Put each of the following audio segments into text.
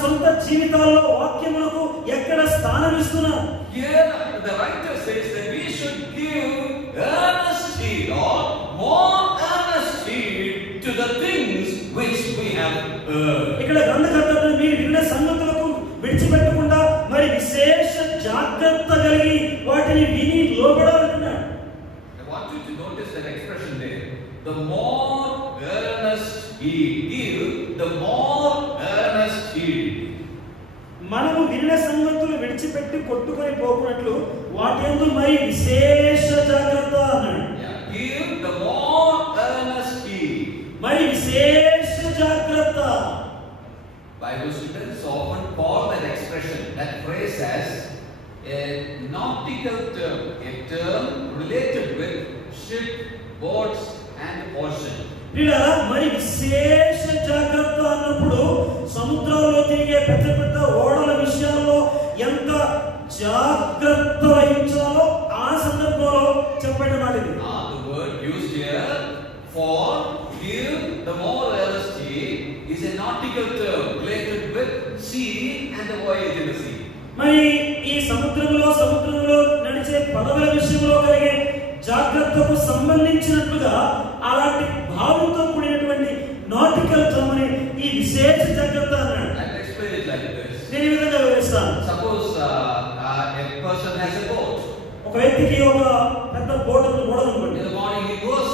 సొంత జీవితాల్లో వాక్యములకు ఎక్కడ స్థానం ఇస్తున్నారు? Here the writer says that we should give earnest heed or more earnest heed to the things which we have heard. ఇక్కడ గ్రంథకర్త మీరు విన్న సంగతులకు విడిచిపెట్టకుండా మరి విశేష జాగ్రత్త కలిగి వాటిని విని లోబడాలంటున్నాడు. I want you to notice that expression there. The more earnest heed. Give the more earnest heed. మనము విన్న సంగతులు విడిచిపెట్టి కొట్టుకొని పోకున్నట్లు వాటి యందు మరి విశేష జాగ్రత్త అన్నాడు. Give the more earnest heed. మరి విశేష జాగ్రత్త. Bible students often call that expression, that phrase as a nautical term, a term related with ship, boats and ocean. ఇలా మరి విశేష జాగ్రత్త అన్నప్పుడు సముద్రంలో తిరిగే పెద్ద పెద్ద ఓడల విషయాల్లో ఎంత జాగ్రత్త వహించాలో ఆ సందర్భంలో చెప్పండి మాట ఇది. The word used here for give the more earnest heed is a nautical term related with sea and the voyage in the sea. మరి ఈ సముద్రంలో నడిచే పడవల విషయంలో కలిగే జాగ్రత్తకు సంబంధించినట్లుగా అలాంటి భావంతో కూడినటువంటి నాటికల్ టర్మ్ అనే ఈ విశేష జాగ్రత్త అన్నాడు. I'll explain it like this. నేను ఈ విధంగా వివరిస్తాను. Suppose a person has a boat. ఒక వ్యక్తికి ఒక పెద్ద బోట్ అనుకోండి. In the morning he goes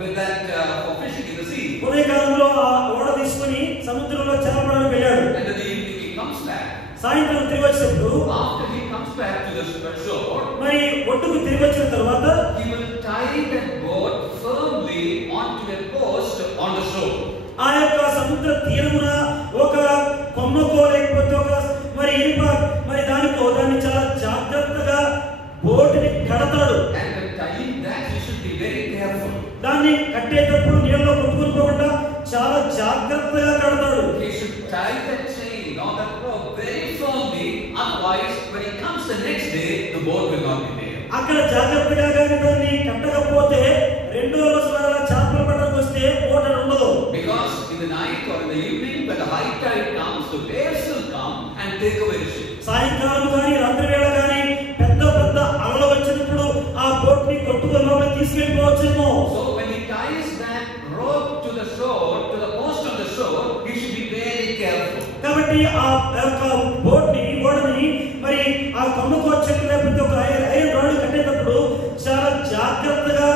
with that for fishing in the sea. ఉదయకాలంలో ఆ ఓడ తీసుకొని సముద్రంలో చేపడానికి వెళ్ళాడు. And in the evening he comes back. సాయంత్రం తిరిగి వచ్చేటప్పుడు After he comes back to the shore, మరి ఒడ్డుకు తిరిగి వచ్చిన తర్వాత he will tie that boat firmly onto a post on the shore. ఆ యొక్క సముద్ర తీరమున ఒక కొమ్మకో లేకపోతే ఒక మరి ఇనుప మరి దాన్ని చాలా జాగ్రత్తగా బోటుని కడతాడు. And when tying that, you should be very careful. దాన్ని కట్టేటప్పుడు నీళ్ళలో కొట్టుకుని పోకుండా చాలా జాగ్రత్తగా కడతాడు. He should tie that chain or that rope very firmly. Otherwise, when he comes the next day, the boat will not be there. అక్కడ జాగ్రత్తగా కానీ దాన్ని కట్టకపోతే రెండో రోజు వేళ చేపలు పట్టడానికి వస్తే బోట్ ఉండదు. Because in the night or in the evening, when the high tide comes, the waves will come and take away the ship. సాయంకాలం కానీ రాత్రి వేళ కానీ పెద్ద పెద్ద అలలు వచ్చినప్పుడు ఆ బోట్ ని కొట్టుకొని లోపలికి తీసుకెళ్ళిపోవచ్చేమో. So when he ties that rope to the shore, to the post on the shore, he should be very careful. కాబట్టి ఆ యొక్క బోట్ ని ఓడని మరి ఆ కొమ్మకు చెట్టు లేకపోతే ఒక ఐరన్ రాడ్ కట్టేటప్పుడు చాలా జాగ్రత్తగా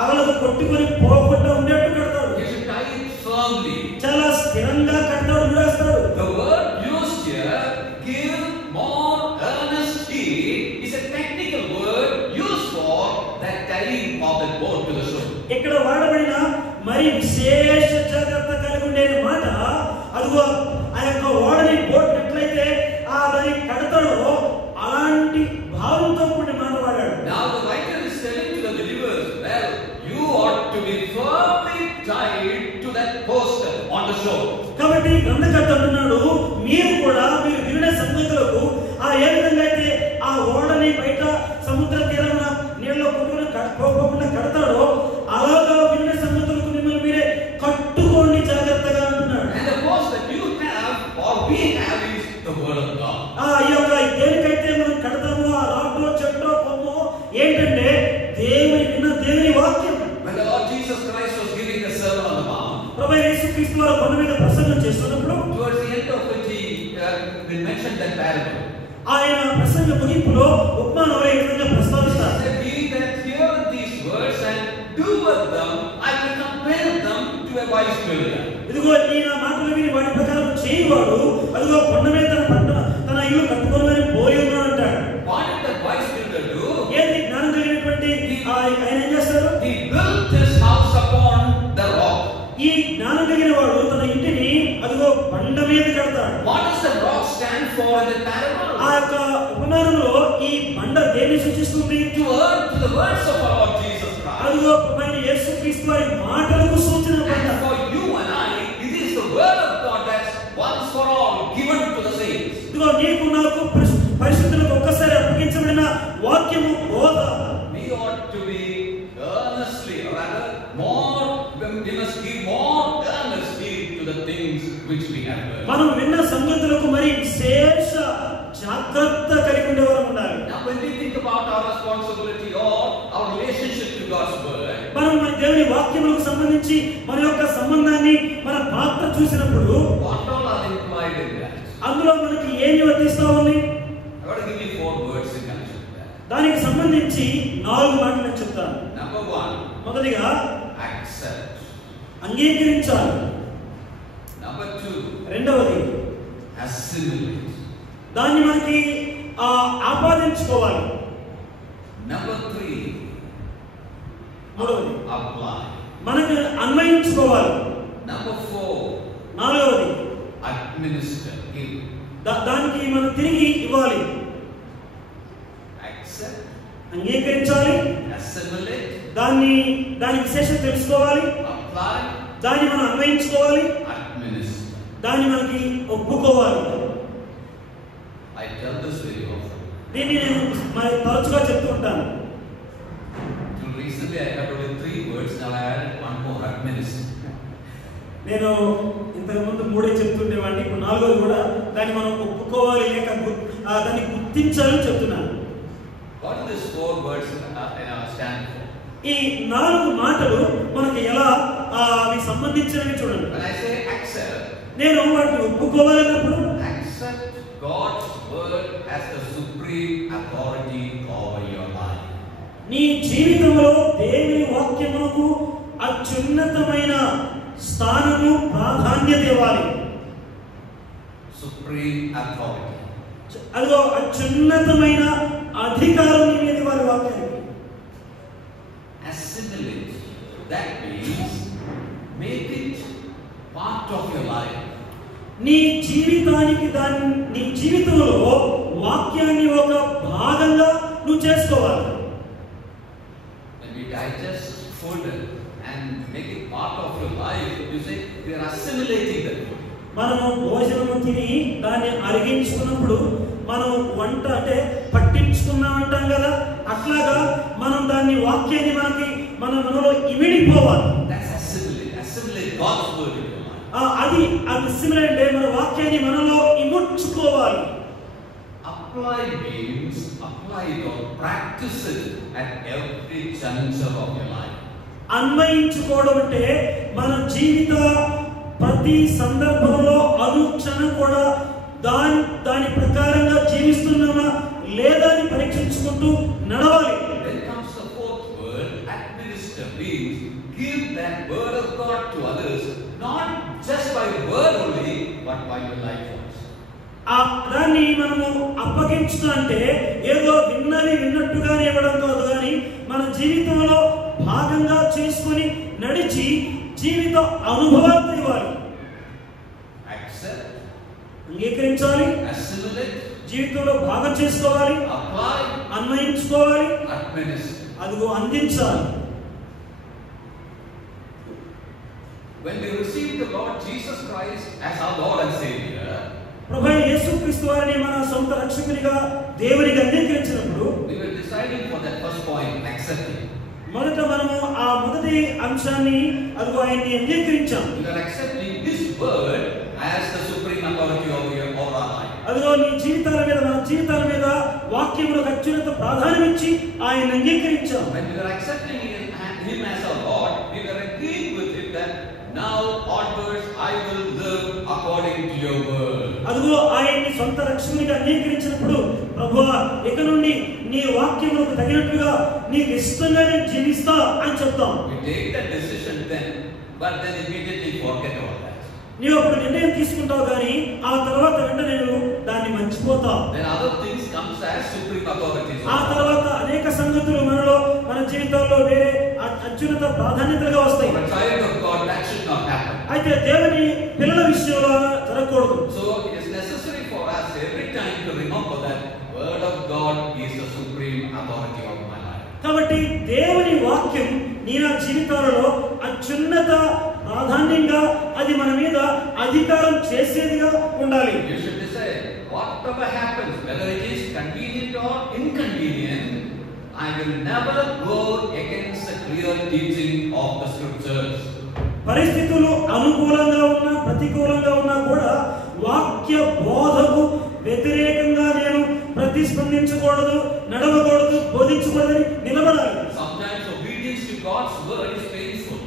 అలలకు కొట్టుకొని పోకుండా ఉండేట్టు కడతాడు. He should tie it firmly. చాలా స్థిరంగా కడతాడు, వేస్తాడు. The word used here, give more earnest heed, is a technical word used for that tying of that boat to the shore. ఇక్కడ వాడబడిన మరి విశేష జాగ్రత్త కలిగి ఉండే మాట అదిగో ఆ యొక్క ఓడని బోట్ ఎట్లయితే ఆ దాన్ని కడతాడో అలాంటి భావంతో కూడిన మాట వాడాడు. Now the writer is telling to the believers, well, you ought to be firmly tied to that post on the shore. కాబట్టి గ్రంథకర్త అంటున్నాడు మీరు కూడా మీరు విన్న సంగతులకు ఆ ఏ విధంగా అయితే ఆ ఓడని బయట సముద్ర తీరాన నీళ్ళలో కొట్టుకుని పోకుండా కడతాడో అలాగా విన్న సంగతులకు మిమ్మల్ని మీరే కట్టుకోండి జాగ్రత్తగా అంటున్నాడు. And the post that you have or we have is the word of God. ఈ యొక్క దేనికైతే మనం కడతామో ఆ రాడ్డో చెట్టో కొమ్మో ఏంటంటే దేవుని వాక్యం. When the Lord Jesus Christ was giving the sermon on the mount, ప్రభువు యేసుక్రీస్తు వారు కొండ మీద ప్రసంగం చేస్తున్నప్పుడు towards the end of it he mentioned that parable. ఆయన ప్రసంగ ముగింపులో ఉపమానంలో ఈ విధంగా ప్రస్తావిస్తారు. He said, "He that heareth these words and doeth them, I will compare them to a wise builder." ఇదిగో ఈ నా మాటలు విని వాటి ప్రకారం చేయవాడు అదిగో కొండ మీద తన ఇల్లు కట్టుకోవాలని పోయి ఉన్నాడు అంటాడు. What did that wise builder do? ఏంటి జ్ఞానం కలిగినటువంటి ఆయన ఏం చేస్తాడు? He built his house upon the rock. ఈ జ్ఞానం కలిగిన వాడు తన ఇంటిని అదిగో బండ మీద కడతాడు. What does the rock stand for in the parable? ఆ యొక్క ఉపమానంలో ఈ బండ దేన్ని సూచిస్తుంది? To the words of our Lord Jesus Christ. అదిగో ప్రభువైన యేసుక్రీస్తు వారి మాటలకు సూచన బండ. And for you and I, it is the word of God that's once for all given to the saints. ఇదిగో నీకు నాకు పరిశుద్ధులకు ఒక్కసారి అప్పగించబడిన వాక్యము బోధ. We ought to be earnestly, or rather, we must give more earnest heed to the things which we have heard. మనం విన్న సంగతులకు మరి విశేష జాగ్రత్త కలిగి ఉండేవారు ఉండాలి. Now when we think about our responsibility or our relationship to God's word, మనం మన దేవుని వాక్యములకు సంబంధించి మన యొక్క సంబంధాన్ని మన పాత్ర చూసినప్పుడు what all are implied in that? అందులో మనకి ఏమి వర్తిస్తా ఉంది? I want to give you 4 words in connection with that. దానికి సంబంధించి 4 మాటలు నేను చెప్తాను. Number 1, మొదటిగా accept. అంగీకరించాలి. Number 2, రెండవది assimilate. దాన్ని మనకి ఆపాదించుకోవాలి. Number 3, మూడవది apply. మనకి అన్వయించుకోవాలి. Number 4, నాలుగవది administer. Give. దానికి మనం తిరిగి ఇవ్వాలి. Accept, అంగీకరించాలి, assimilate, దాని విశేషం తెలుసుకోవాలి, apply, దాన్ని మనం అన్వయించుకోవాలి, administer. దాన్ని మనకి ఒప్పుకోవాలి. I tell this very often. దీన్ని నేను మరి తరచుగా చెప్తూ ఉంటాను. Till recently I had only 3 words, now I added one more, administer. నేను ఇంతకుముందు 3 చెప్తుండేవాడిని, ఇప్పుడు 4వది కూడా దాన్ని మనం ఒప్పుకోవాలి లేక దాన్ని గుర్తించాలని చెప్తున్నాను. What do these 4 words stand for? ఈ 4 మాటలు మనకి ఎలా అవి సంబంధించినవి చూడండి. When I say accept, నేను వాటిని ఒప్పుకోవాలన్నప్పుడు accept God's word as the supreme authority over your life. నీ జీవితంలో దేవుని వాక్యమునకు అత్యున్నతమైన స్థానము ప్రాధాన్యత ఇవ్వాలి. Supreme authority. అదిగో అత్యున్నతమైన అధికారం నీ మీద వారి వాక్యానికి. Assimilate. That means make it part of your life. నీ జీవితంలో వాక్యాన్ని ఒక భాగంగా నువ్వు చేసుకోవాలి. When we digest food and make it part of your life, you say we are assimilating that food. మనము భోజనము తిని దాన్ని అరిగించుకున్నప్పుడు మనం వంట అంటే పట్టించుకున్నా అంటాం కదా, అట్లాగా మనం దాన్ని వాక్యాన్ని మనలో ఇమిడిపోవాలి. That's assimilate. Assimilate God's word in your life. అది అసిమిలేట్ అంటే మన వాక్యాన్ని మనలో ఇముడ్చుకోవాలి. Apply means apply it or practice it at every juncture of your life. అన్వయించుకోవడం అంటే మన జీవిత ప్రతి సందర్భంలో అనుక్షణం కూడా దాని ప్రకారంగా జీవిస్తున్నామా లేదా అని పరీక్షించుకుంటూ నడవాలి. Then comes the 4th word, administer, means give that word of God to others, not just by word only, but by your life also. దాన్ని మనము అప్పగించడం అంటే ఏదో విన్నట్టుగానే ఇవ్వడం కాదు, కానీ మన జీవితంలో భాగంగా చేసుకొని నడిచి జీవిత అనుభవాన్ని ఇవ్వాలి. Accept, అంగీకరించాలి, assimilate, జీవితంలో భాగం చేసుకోవాలి, apply, అన్వయించుకోవాలి, administer. అదిగో అందించాలి. When we receive the Lord Jesus Christ as our Lord and Savior, ప్రభువైన యేసుక్రీస్తు వారిని మన సొంత రక్షకునిగా దేవునికి అంగీకరించినప్పుడు we were deciding for that first point, accepting. మొదట మనము ఆ మొదటి అంశాన్ని అదిగో ఆయన్ని అంగీకరించాం. We are accepting His word as the supreme authority over our life. అదిగో మన జీవితాల మీద వాక్యములకు అత్యున్నత ప్రాధాన్యం ఇచ్చి ఆయన అంగీకరించాం. When we were accepting Him as our Lord, we were agreeing with Him that now onwards I will live according to your word. అదిగో ఆయన్ని సొంత రక్షకునిగా అంగీకరించినప్పుడు, ప్రభువా ఇక నుండి నీ వాక్యములకు తగినట్టుగా నీకు ఇష్టంగా నేను జీవిస్తా అని చెప్తాం. We take that decision then, but then immediately forget all that. నీవు అప్పుడు నిర్ణయం తీసుకుంటావు, కానీ ఆ తర్వాత వెంటనే దాన్ని మర్చిపోతావు. Then other things comes as supreme authorities. ఆ తర్వాత అనేక సంగతులు మన జీవితాల్లో వేరే అత్యున్నత ప్రాధాన్యతగా వస్తాయి. For a child of God, that should not happen. అయితే దేవుని పిల్లల విషయంలో జరగకూడదు. So it is necessary for us every time to remember that word of God is the supreme authority of my life. కాబట్టి దేవుని వాక్యం నీ నా జీవితాలలో అత్యున్నత ప్రాధాన్యంగా అది మన మీద అధికారం చేసేదిగా ఉండాలి. You should decide whatever happens, whether it is convenient or inconvenient, I will never go against the clear teaching of the scriptures. పరిస్థితులు అనుకూలంగా ఉన్నా ప్రతికూలంగా ఉన్నా కూడా వాక్య బోధకు వ్యతిరేకంగా నేను ప్రతిస్పందించకూడదు, నడవకూడదు, బోధించకూడదని నిలబడాలి. Sometimes obedience to God's word is painful.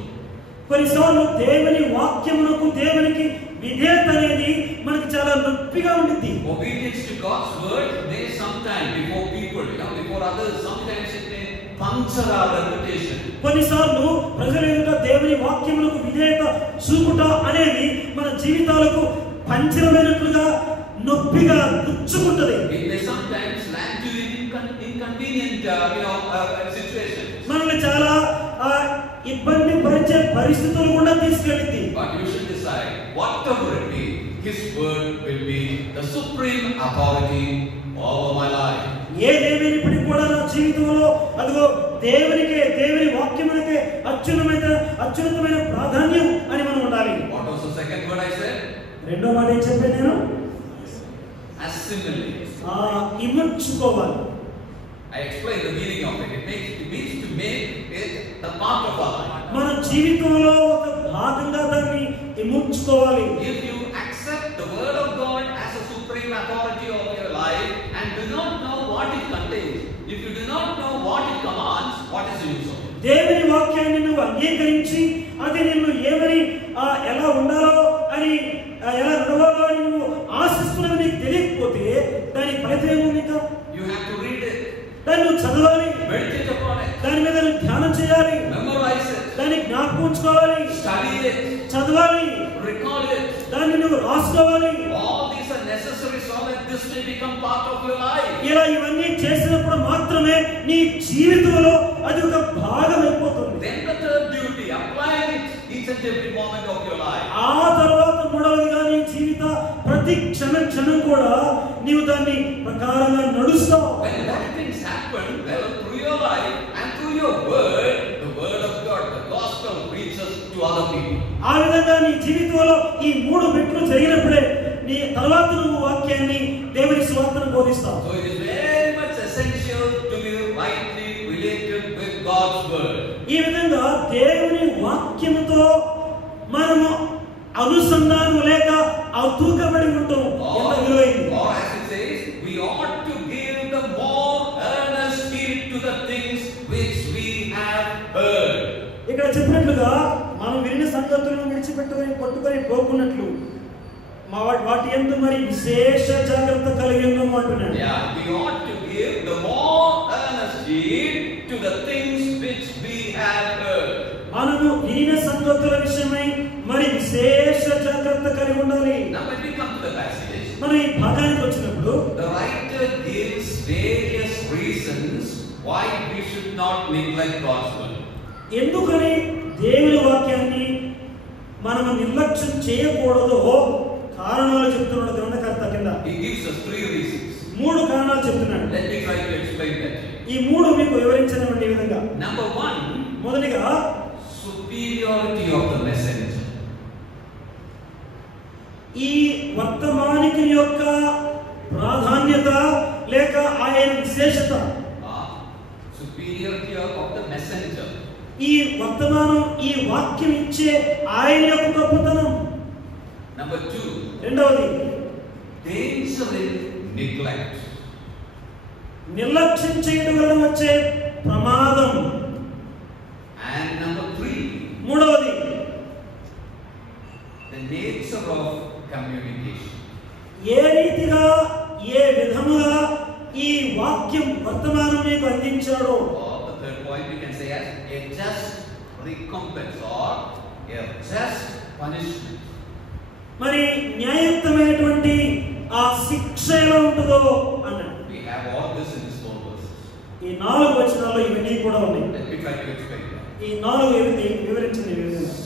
కొన్నిసార్లు దేవుని వాక్యమునకు, దేవునికి విధేయత అనేది మనకు చాలా నొప్పిగా ఉంటుంది. Obedience to God's word may sometimes before people, before others, sometimes it may puncture our reputation. కొన్నిసార్లు ప్రజల ఎదుట దేవుని వాక్యములకు విధేయత చూపుట అనేది మన జీవితాలకు పంచరమైనట్లుగా నొప్పిగా గుచ్చుకుంటది. It may sometimes land to inconvenient situations. మనల్ని చాలా ఇబ్బంది పరిచే పరిస్థితులు కూడా తీసుకెళ్ళింది. But you should decide, whatever it be, His word will be the supreme authority over my life. ఏదేమైనప్పటికీ కూడా నా జీవితంలో అదిగో దేవుని వాక్యమునకే అత్యున్నతమైన ప్రాధాన్యం అని మనం ఉండాలి. What was the second word I said? రెండో మాట ఏం చెప్పాను నేను? Assimilate. ఇముడ్చుకోవాలి. I explained the meaning of it. It means to make it the part of our life. మన జీవితంలో ఒక భాగంగా దాన్ని ఇముడ్చుకోవాలి. If you accept the word of God as a supreme authority of your life and do not know what it contains, if you do not know what it commands, what is the use of it? దేవుని వాక్యాన్ని నువ్వు అంగీకరించి అది నిన్ను ఏమని ఎలా ఉండాలో అని ఎలా నడవాలో అని నువ్వు ఆశిస్తున్నది నీకు తెలియకపోతే దాని ఫలితం ఏముంది? ఇంకా You have to read it. దాన్ని నువ్వు చదవాలి, Meditate upon it. దాని మీద నువ్వు ధ్యానం చేయాలి, Memorize it. దాన్ని జ్ఞాపకం ఉంచుకోవాలి, Study it. చదవాలి, Recall it. దాన్ని నువ్వు రాసుకోవాలి. All these are necessary so that this may become part of your life. ఇలా ఇవన్నీ చేసినప్పుడు మాత్రమే నీ జీవితంలో అది ఒక భాగం అయిపోతుంది. Then the third duty, apply it each and every moment of your life. ఆ తర్వాత మూడవదిగా నీ జీవిత ప్రతి క్షణం కూడా నీవు దాన్ని ప్రకారంగా నడుస్తావు. When that things happen, well, through your life and through your word, the word of God, the gospel reaches to other people. ఆ విధంగా నీ జీవితంలో ఈ మూడు మెట్లు జరిగినప్పుడే నీ తర్వాత నువ్వు వాక్యాన్ని దేవుని సువార్తను బోధిస్తావు. So it is very much essential to be rightly related with God's word. ఈ విధంగా దేవుని వాక్యముతో మనము అనుసంధానం లేక అతూకబడి ఉంటాము. ఎంత విలువైంది. Or as it says, we ought to give the more earnest heed to the things which we have heard. ఇక్కడ చెప్పినట్లుగా మనం విన్న సంగతులను పట్టుకొని పోకున్నట్లు వాటి యందు మరి విశేష జాగ్రత్త కలిగి ఉన్నాము అంటున్నాడు. Yeah, we ought to give the more earnest heed to the things which we have heard. మనము విన్న సంగతుల విషయమై మరి విశేష జాగ్రత్త కలిగి ఉండాలి. Now when we come to the passage, మనం ఈ భాగానికి వచ్చినప్పుడు the writer gives various reasons why we should not neglect God's word. ఎందుకని దేవుని వాక్యాన్ని మనము నిర్లక్ష్యం చేయకూడదో కారణాలు చెప్తున్నాడు గ్రంథకర్త కింద. He gives us 3 reasons. 3 కారణాలు చెప్తున్నాడు. Let me try to explain that to you. ఈ 3 మీకు వివరించనివ్వండి. ఈ విధంగా Number 1, మొదటిగా superiority of the messenger. ఈ వర్తమానికుని యొక్క ప్రాధాన్యత లేక ఆయన విశేషత. Superiority of the messenger. ఈ వర్తమానం ఈ వాక్యం ఇచ్చే ఆయన యొక్క గొప్పతనం. Number 2, రెండవది danger in neglect. నిర్లక్ష్యం చేయడం వల్ల వచ్చే ప్రమాదం. And number 3, మూడవది the nature of communication. ఏ రీతిగా ఏ విధముగా ఈ వాక్యం వర్తమానం మీకు అందించాడో. Or the third point we can say as a just recompense or a just punishment. మరి న్యాయయుక్తమైనటువంటి ఆ శిక్ష ఎలా ఉంటుందో అన్నాడు. We have all this in these 4 verses. ఈ 4 వచనాల్లో ఇవన్నీ కూడా ఉన్నాయి. Let me try to explain that. ఈ 4 వివరించింది.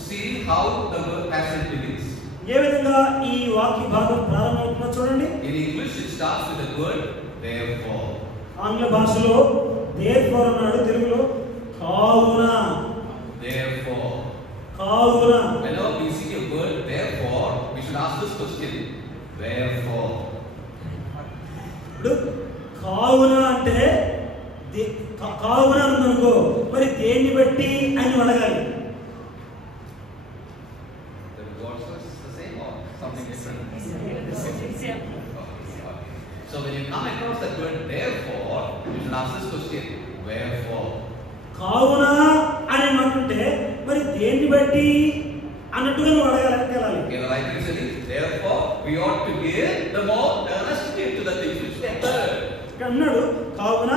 See how the passage begins. ఏ విధంగా ఈ వాక్య భాగం ప్రారంభమవుతుందో చూడండి. In English it starts with the word therefore. ఆంగ్ల భాషలో therefore అన్నాడు, తెలుగులో కావున. Therefore. కావున. Whenever we see a word therefore, we should ask this question: wherefore? ఇప్పుడు కావున అంటే కావున అనుకో, మరి దేన్ని బట్టి అని అడగాలి. The words are the same or something different? So when you come across that word therefore, you should ask this question, wherefore? కావున అని అంటుంటే మరి దేన్ని బట్టి అన్నట్టుగా నువ్వు అడగాలి. Okay, the right answer is therefore we ought to give the more earnestly to the things which they heard. అన్నాడు కావున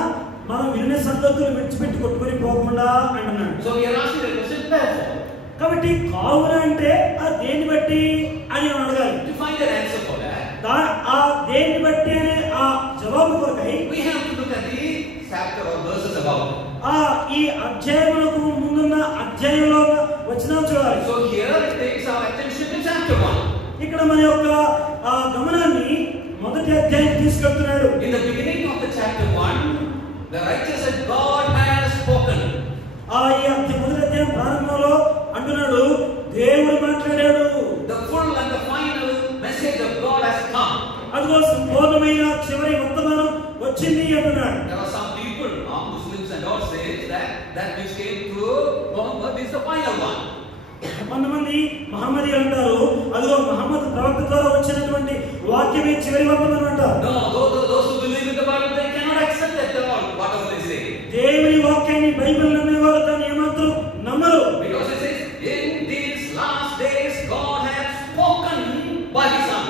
మనం వినే సంగతులు విడిచిపెట్టి కొట్టుకొని పోకుండా అంటున్నాడు. So we are asking the question therefore. కాబట్టి కావున అంటే ఆ దేన్ని బట్టి అని అడగాలి. To find an answer for that, ఆ దేన్ని బట్టి అనే ఆ జవాబు కొరకై we have to look at the chapter or verses above. ఈ అధ్యాయములకు ముందున్న అధ్యాయంలో వచనాలు చూడాలి. So here it takes our attention to chapter 1. ఇక్కడ మన యొక్క గమనాన్ని మొదటి అధ్యాయం తీసుకెళ్తున్నాడు. In the beginning of the chapter 1, the writer said God has spoken. ఈ మొదటి అధ్యాయం ప్రారంభంలో అంటున్నాడు దేవుడు మాట్లాడాడు. The full and the final message of God has come. అదిగో సంపూర్ణమైన చివరి వర్తమానం వచ్చింది అంటున్నాడు. There are some people, Muslims and all, say that which came through Muhammad is the final one. కొంతమంది మహమ్మదీయులు అంటారు అదిగో మహమ్మద్ ప్రవక్త ద్వారా వచ్చినటువంటి వాక్యమే చివరి వర్తమానం అంటారు. No, those who believe in the Bible, they cannot accept that at all, whatever they say. దేవుని వాక్యాన్ని బైబిల్ నమ్మేవారు దాన్ని ఏమాత్రం నమ్మరు. Because it says, in these last days God has spoken by His Son.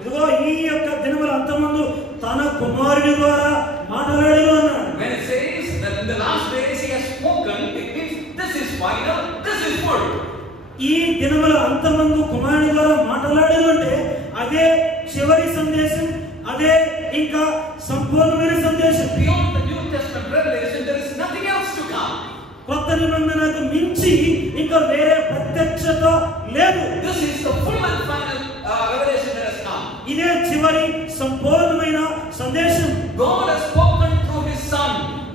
ఇదిగో ఈ యొక్క దినముల అంతమందు తన కుమారుడి ద్వారా మాట్లాడాడు అన్నాడు. When it says that in the last days He has spoken, it means this is final, this is full. ఈ దినముల అంతమందు కుమారుడి ద్వారా మాట్లాడాడు అంటే అదే చివరి సందేశం, అదే ఇంకా సంపూర్ణమైన సందేశం. Beyond the New Testament revelation, there is nothing else to come. కొత్త నిబంధనకు మించి ఇంకా వేరే ప్రత్యక్షత లేదు. This is the full and final revelation that has come. ఇదే చివరి సంపూర్ణమైన సందేశం. God has spoken through His Son.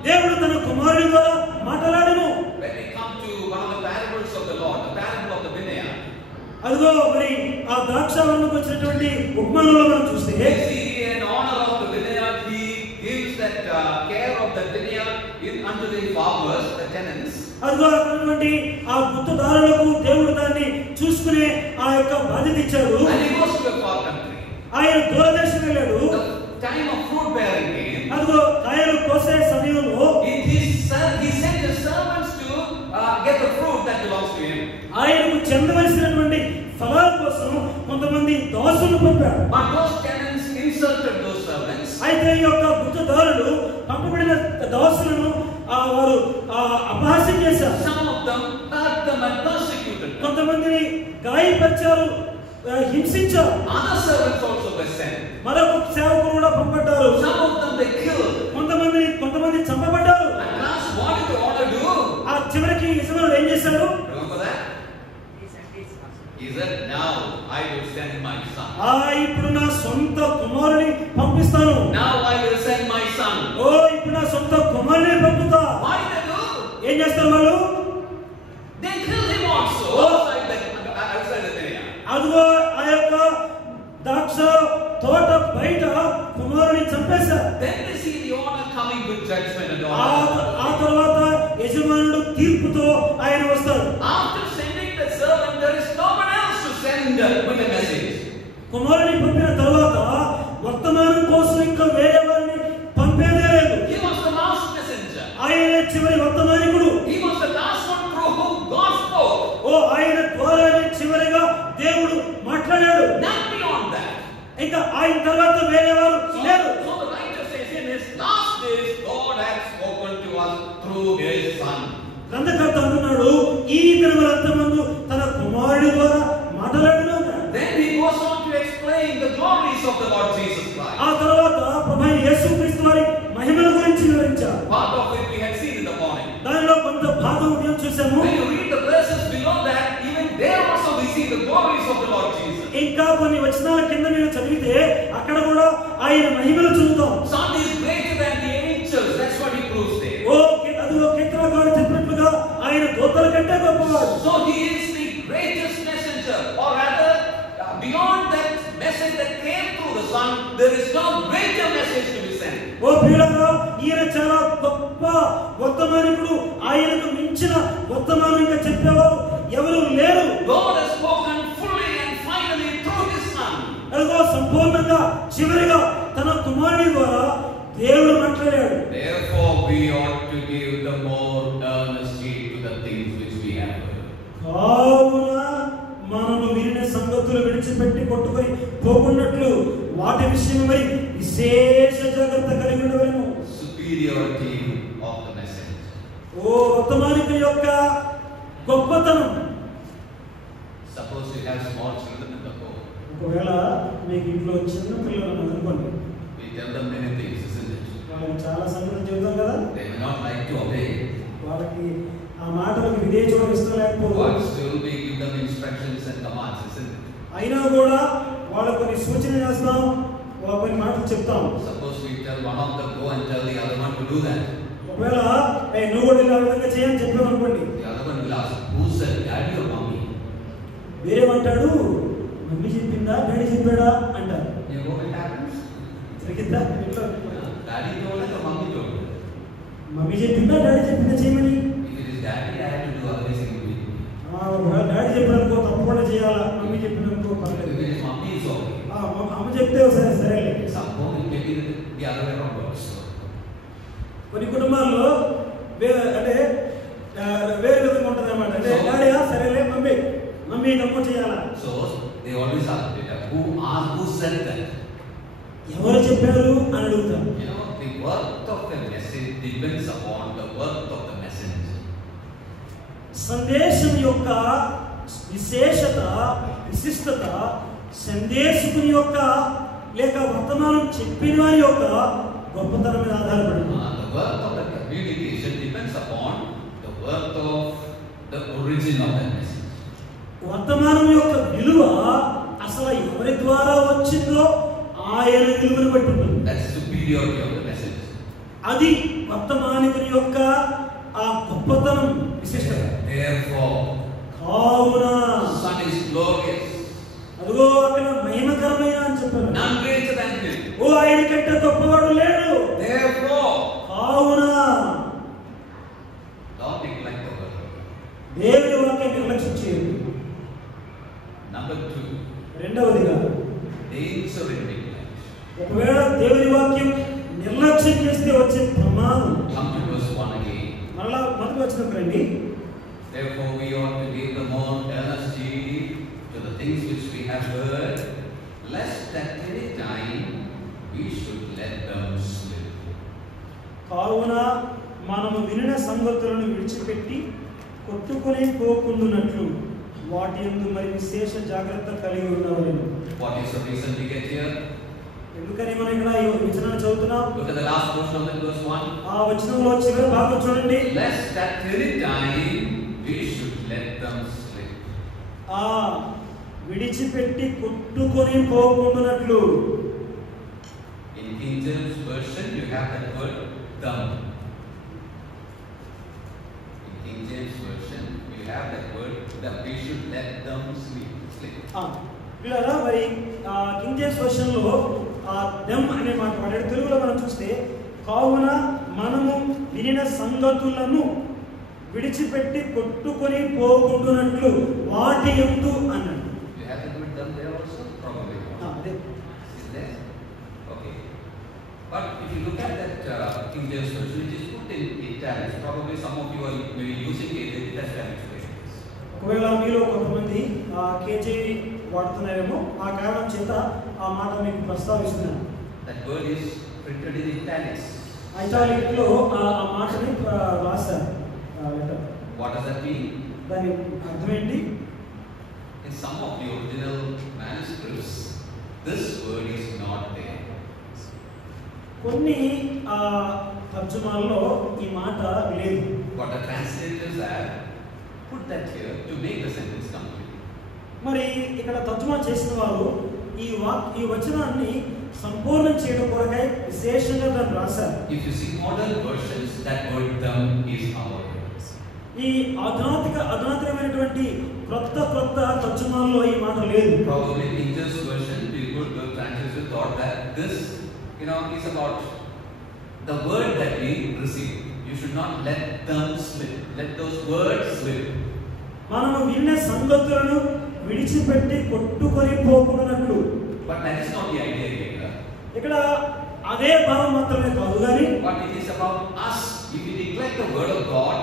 దేవుడు తన కుమారుడి ద్వారా మాట్లాడాడు. When we come to one of the parables of the Lord, the parable of the vineyard, అదిగో మరి ఆ ద్రాక్షావరణకు వచ్చినటువంటి ఉపమానంలో మనం చూస్తే we see in honor of the vineyard, He gives that care of the vineyard unto the farmers, the tenants. అదిగో అటువంటి ఆ గుత్తదారులకు దేవుడు దాన్ని చూసుకునే ఆ యొక్క బాధ్యత ఇచ్చాడు. And He goes to a far country. ఆయన దూరదేశం వెళ్ళాడు. The time of fruit bearing came. అదిగో కాయలు కోసే సమయంలో He sent His servants to get the fruit that belongs to Him. ఆయనకు చెందవలసినటువంటి ఫలాల కోసం కొంతమంది దాసులను పంపాడు. But those tenants insulted those servants. అయితే ఈ యొక్క గుత్తదారులు పంపబడిన దాసులను వారు అపహాస్యం చేశారు. Some of them hurt them and persecuted them. కొంతమందిని గాయపరిచారు, హింసించారు. Other servants also were sent. మరొక సేవకులు కూడా పంపబడ్డారు. Some of them they killed. కొంతమంది చంపబడ్డారు. And last, what did the owner do? ఆ చివరికి యజమానుడు ఏం చేశాడు? Remember that? He said, "Now I will send my son." ఇప్పుడు నా సొంత కుమారుని పంపిస్తాను. Now I will send my son. ఇప్పుడు నా సొంత కుమారుని పంపుతా. What did they do? ఏం చేస్తారు వాళ్ళు? They killed him also. Outside the vineyard. అదిగో ఆ యొక్క ద్రాక్ష తోట బయట కుమారుని చంపేశారు. Then they see the owner coming with judgment and all. ఆ తర్వాత యజమానుడు తీర్పుతో ఆయన వస్తాడు. After sending the servant, there is no one else to send with a message. కుమారుని పంపిన తర్వాత వర్తమానం కోసం ఇంకా వేరే వారిని పంపేదే లేదు. He was the last messenger. ఆయన చివరి వర్తమానికుడు. He was the last one through whom God spoke. ఆయన ద్వారానే చివరిగా దేవుడు మాట్లాడాడు. Not beyond that. ఇంకా ఆయన తర్వాత వేరే వారు లేరు. So the writer says in his last days, God has spoken to us through His Son. గ్రంథకర్త అంటున్నాడు ఈ దినముల అంతమందు తన కుమారుడి ద్వారా మాట్లాడాడు. Then he goes on to explain the glories of the Lord Jesus Christ. ఆ తర్వాత ప్రభువైన యేసుక్రీస్తు వారి మహిమల గురించి వివరించారు. Part of it we had seen in the morning. దానిలో కొంత భాగం మేము చూసాము. When you read the verses below that, even there also we see the glories of the Lord Jesus. ఇంకా కొన్ని వచనాల కింద మీరు చదివితే అక్కడ కూడా ఆయన మహిమలు చూద్దాం. Son is greater than the angels. That's what he proves there. అదిగో కీర్తనకారుడు చెప్పినట్లుగా ఆయన దూతల కంటే గొప్పవాడు. So he is the greatest messenger, or rather, beyond that message that came through the Son, there is no greater message to be sent. ప్రియులారా, ఈయన చాలా గొప్ప వర్తమానికుడు. ఆయనకు మించిన వర్తమానం ఇంకా చెప్పేవారు ఎవరు లేరు. God has spoken fully and finally through His Son. అదిగో సంపూర్ణంగా చివరిగా తన తన కుమారుని ద్వారా దేవుడు మాట్లాడాడు. Therefore we ought to give the more earnest heed to the things which we have heard. కావున మనము వినిన సంగతులు విడిచిపెట్టి కొట్టుకొని పోకున్నట్లు వాటి విషయమై విశేష జాగ్రత్త కలిగి ఉండవలెను. Superiority of the message. ఓ వర్తమానికుని యొక్క గొప్పతనం. Suppose you have small children in the home. ఒకవేళ మీకు ఇంట్లో చిన్న పిల్లలు అనుకోండి, We tell them many things, isn't it? వాళ్ళకి చాలా సంగతులు చెబుతాం కదా. They may not like to obey. వాళ్ళకి ఆ మాటలకు విధేయత ఇష్టం లేకపోతే But still we give them instructions and commands, isn't it? అయినా కూడా వాళ్ళకు కొన్ని సూచన చేస్తాం, వాళ్ళ కొన్ని మాటలు చెప్తాం. Suppose we tell one of them go and tell the other one to do that. ఒకవేళ నువ్వు కూడా ఇలా విధంగా చేయని చెప్పాం అనుకోండి, The other one will ask, who said, daddy or mommy? వేరేమంటాడు, మమ్మీ చెప్పిందా డాడీ చెప్పాడా అంటారు. You know what happens? జరిగిద్దా ఇంట్లో? Daddy told it or mommy told it? Mummy చెప్పిందా డాడీ చెప్పిందా చేయమని? If it is daddy, I have to do everything with it. ఒకవేళ daddy చెప్పిననుకో తప్పకుండా చేయాలా, మమ్మీ చెప్పిననుకో If పర్లేదు. it is mommy, it's okay. అమ్మ చెప్తే సరే సరేలే. Some home it may be the other way around also. కొన్ని కుటుంబాల్లో అంటే వేరే విధంగా ఉంటుంది అన్నమాట. అంటే డాడీ సరేలే, మమ్మీ తప్పు చేయాలా. So they always ask, who said that? ఎవరు చెప్పారు అని అడుగుతారు. You know, the worth of the message depends upon the worth of the messenger. సందేశం యొక్క విశేషత విశిష్టత సందేశకుని యొక్క లేక వర్తమానం చెప్పిన వారి యొక్క గొప్పతనం మీద ఆధారపడింది. The worth of the communication depends upon the worth of the origin of that message. వర్తమానం యొక్క విలువ అసలు ఎవరి ద్వారా వచ్చిందో ఆయన విలువను బట్టి ఉంటుంది. That's superiority of the message. అది వర్తమానికుని యొక్క ఆ గొప్పతనం విశిష్టత. Therefore, కావున Son is glorious. అదిగో అక్కడ మహిమకరమైన అని చెప్పారు. None greater than him. ఓ ఆయన కంటే గొప్పవాడు లేడు. Therefore, కావున don't neglect the word. దేవుని వాక్యం నిర్లక్ష్యం చేయదు. Number 2, రెండవదిగా danger in neglect. ఒకవేళ దేవుని వాక్యం నిర్లక్ష్యం చేస్తే వచ్చే ప్రమాదం. Come to verse 1 again. మరలా మొదటి వచనం రండి. Therefore, we ought to give the more earnest heed to the things which we have heard, lest at any time we should let them slip. కావున మనము వినిన సంగతులను విడిచిపెట్టి కొట్టుకొని పోకుండునట్లు వాటి యందు మరి విశేష జాగ్రత్త కలిగి ఉండవలెను. What is the reason we get here? ఎందుకని మనం ఇక్కడ ఈ వచనాన్ని చదువుతున్నాం? Look at the last portion of that verse 1. ఆ వచనంలో చివరి భాగం చూడండి. Lest at any time we should let them slip. ఆ విడిచిపెట్టి కొట్టుకొని పోకుండునట్లు. In King James version, you have that word them. In King James version, you have that word that we should let them slip. పిల్లరా మరి king James version లో them అనే మాట వాడాడు. తెలుగులో మనం చూస్తే కావున మనము వినిన సంగతులను విడిచిపెట్టి కొట్టుకొని పోకుండునట్లు వాటి యందు అన్నాడు. You have the word them there also? Probably. అదే Is there? Okay. But if you look at that King James version, which is put in italics, probably some of you are maybe using it in italics. ఒకవేళ మీలో కొంతమంది కేజీవి వాడుతున్నారేమో, ఆ కారణం చేత ఆ మాట మీకు ప్రస్తావిస్తున్నాను. That word is printed in italics. ఐటాలిక్ లో ఆ మాటని రాశారు. What does that mean? దాని అర్థం ఏంటి? In some of the original manuscripts, this word is not there. కొన్ని తర్జుమాల్లో ఈ మాట లేదు. But the translators have put that here to make the sentence complete. మరి ఇక్కడ తర్జుమా చేసిన వారు ఈ వచనాన్ని సంపూర్ణం చేయడం కొరకై విశేషంగా దాన్ని రాశారు. If you see modern versions, that word them is our words. ఈ అధునాతనమైనటువంటి క్రొత్త తర్జుమాల్లో ఈ మాట లేదు. Probably in this version, people, the translators thought that this, is about the word that we receive. You should not let them slip. Let those words slip. మనము విన్న సంగతులను విడిచిపెట్టి కొట్టుకొని పోకున్నట్లు. But that is not the idea here. ఇక్కడ అదే భావం మాత్రమే కాదు కానీ but it is about us. If we neglect the word of God,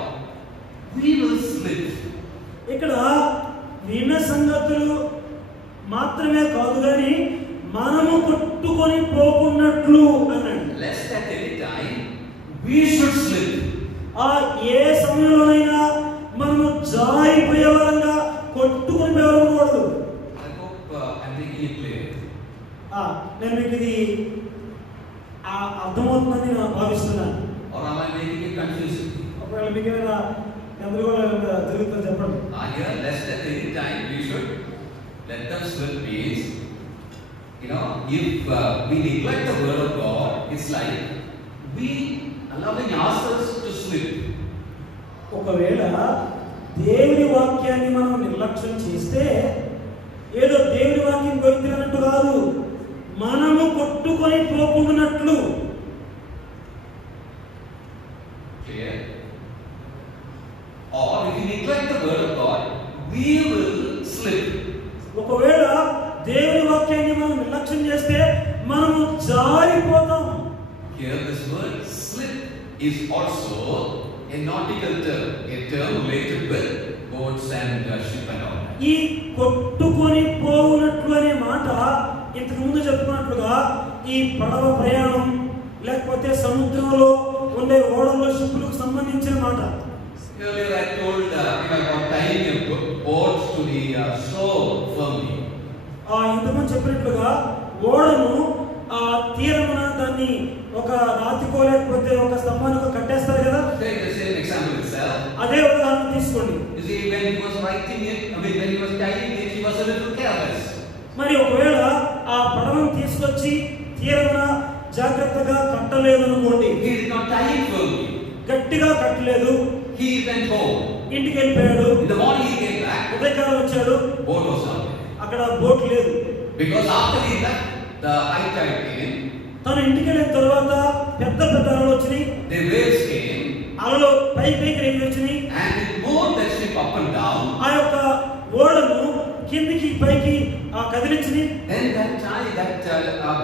we will slip. ఇక్కడ విన్న సంగతులు మాత్రమే కాదు కానీ మనము కొట్టుకొని పోకున్నట్లు అన్నాడు. Lest at any time we should slip. ఆ ఏ సమయంలోనైనా మనము జారిపోయే వారంగా కొట్టుకొని పోవకూడదు. I hope I'm making it clear. నేను మీకు ఇది అర్థమవుతుందని నేను భావిస్తున్నాను. Or am I making it confusing? ఒకవేళ మీకు ఏమైనా గందరగోళం జరుగుతుందని చెప్పండి. Here, lest at any time we should let them slip means, you know, if we neglect the word of God, it's like we allowing ourselves to slip. ఒకవేళ దేవుని వాక్యాన్ని మనం నిర్లక్ష్యం చేస్తే ఏదో దేవుని వాక్యం గొంతున్నట్టు కాదు, మనము కొట్టుకొని పోకున్నట్లు. Clear? Or if we neglect the word of God, we will slip. ఒకవేళ దేవుని వాక్యాన్ని మనం నిర్లక్ష్యం చేస్తే మనము జారిపోతాం. Here this word slip is also a nautical term, a term related with boats and ship and all. ఈ కొట్టుకొని పోవునట్లు అనే మాట ఇంతకు ముందు చెప్పుకున్నట్లుగా ఈ పడవ ప్రయాణం లేకపోతే సముద్రంలో ఉండే ఓడలో షిప్పులకు సంబంధించిన మాట. Earlier I told about tying a boat to the shore firmly. ఇంతకుముందు చెప్పినట్లుగా ఓడను తీరమున దాన్ని ఒక రాతికో లేకపోతే ఒక స్తంభానికి కట్టేస్తారు కదా. Take the same example itself. అదే ఉదాహరణ తీసుకోండి. You see, when he was writing it, when he was tying it, he was a little careless. మరి ఒకవేళ ఆ పడవను తీసుకొచ్చి తీరమున జాగ్రత్తగా కట్టలేదు అనుకోండి, He did not tie it firmly. గట్టిగా కట్టలేదు, He went home. ఇంటికి వెళ్ళిపోయాడు. In the morning he came back. ఉదయకాలం వచ్చాడు, Boat was not there. అక్కడ బోట్ లేదు. Because after he left, the high tide came. తను ఇంటికి వెళ్ళిన తర్వాత పెద్ద పెద్ద అలలు వచ్చినాయి, The waves came. అలలు పైకి వచ్చినాయి. And it moved the ship up and down. ఆ యొక్క ఓడను కిందికి పైకి కదిలించింది. Then that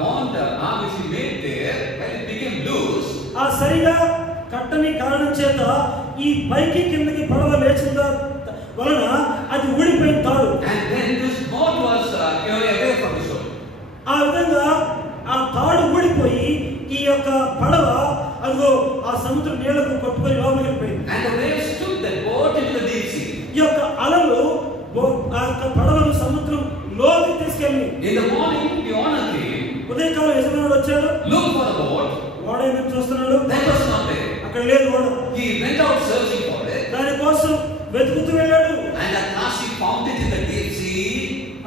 bond which he made there, when it became loose, ఆ సరిగా కట్టని కారణం చేత ఈ పైకి కిందకి పడవ లేచిన వలన అది ఊడిపోయిన తాడు. and then this boat was away from the shore. ఆ విధంగా ఆ తాడు ఊడిపోయి ఈ యొక్క పడవ అదిగో ఆ సముద్ర నీళ్లకు కొట్టుకొని లోపలికి వెళ్ళిపోయింది. And the waves took that boat into the deep sea. ఈ యొక్క అలలు ఆ యొక్క పడవను సముద్రం లోకి తీసుకెళ్ళి. In the morning, the owner came. ఉదయకాలం యజమానుడు వచ్చాడు, Look for the boat. ఓడ ఏమని చూస్తున్నాడు, That was not there. అక్కడ లేదు ఓడ. He went out searching for it. దానికోసం వెతుకుతూ వెళ్ళాడు. And at last he found it in the deep sea.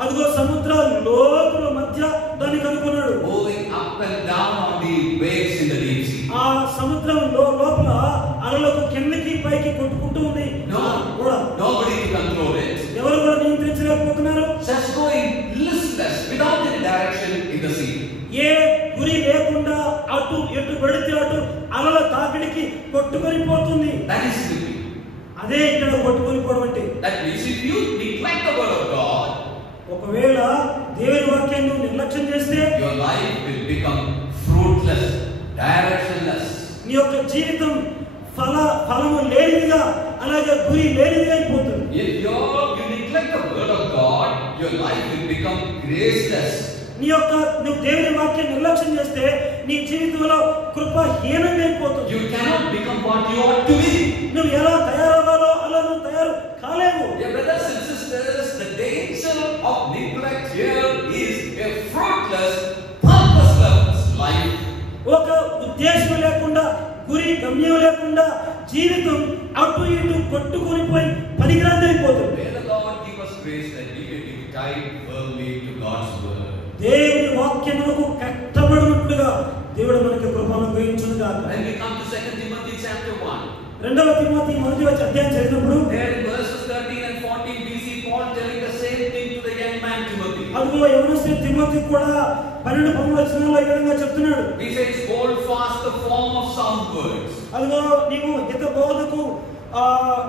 అదిగో సముద్ర లోతుల మధ్య దాన్ని కనుగొన్నాడు. Moving up and down on the waves in the deep sea. ఆ సముద్రం లోపల అలలకు కిందకి పైకి కొట్టుకుంటూ ఉంది. Nobody can control it. ఎవరు కూడా నియంత్రించలేకపోతున్నారు. Just going listless without any direction in the sea. ఏ గురి లేకుండా అటు ఎటు పెడితే అటు అలల తాకిడికి కొట్టుకొని పోతుంది. That is slipping. అదే ఇక్కడ కొట్టుకొని పోవడం అంటే. That means if you neglect the word of God, ఒకవేళ దేవుని వాక్యాన్ని నిర్లక్ష్యం చేస్తే your life will become fruitless, directionless. నీ యొక్క జీవితం ఫలము లేనిదిగా అలాగే గురి లేనిదిగా అయిపోతుంది. If you neglect the word of God, your life will become graceless. నువ్వు దేవుని వాక్యం నిర్లక్ష్యం చేస్తే నీ జీవితంలో కృపహీనంగా అయిపోతుంది. You cannot become what you ought to be. నువ్వు ఎలా తయారవ్వాలో అలా నువ్వు తయారు కాలేవు. Dear brothers and sisters, the danger of neglect here is a fruitless, purposeless life. ఒక ఉద్దేశం లేకుండా గురి గమ్యం లేకుండా జీవితం అటు ఇటు కొట్టుకొని పోయి పనికిరాంది అయిపోతుంది. May the Lord give us grace that we may be tied firmly to God's word. దేవుని వాక్యమునకు కట్టబడినట్లుగా దేవుడు మనకి కృపను అనుగ్రహించును గాక. When we come to 2 Timothy chapter 1, రెండవ తిమోతి మొదటి అధ్యాయం చదివినప్పుడు there in verses 13 and 14 we see Paul telling the same thing to the young man Timothy. అదిగో యవనస్తుడు తిమోతి కూడా 12 వచనాల్లో ఈ విధంగా చెప్తున్నాడు. He says, hold fast the form of sound words. అదిగో నీవు హిత బోధకు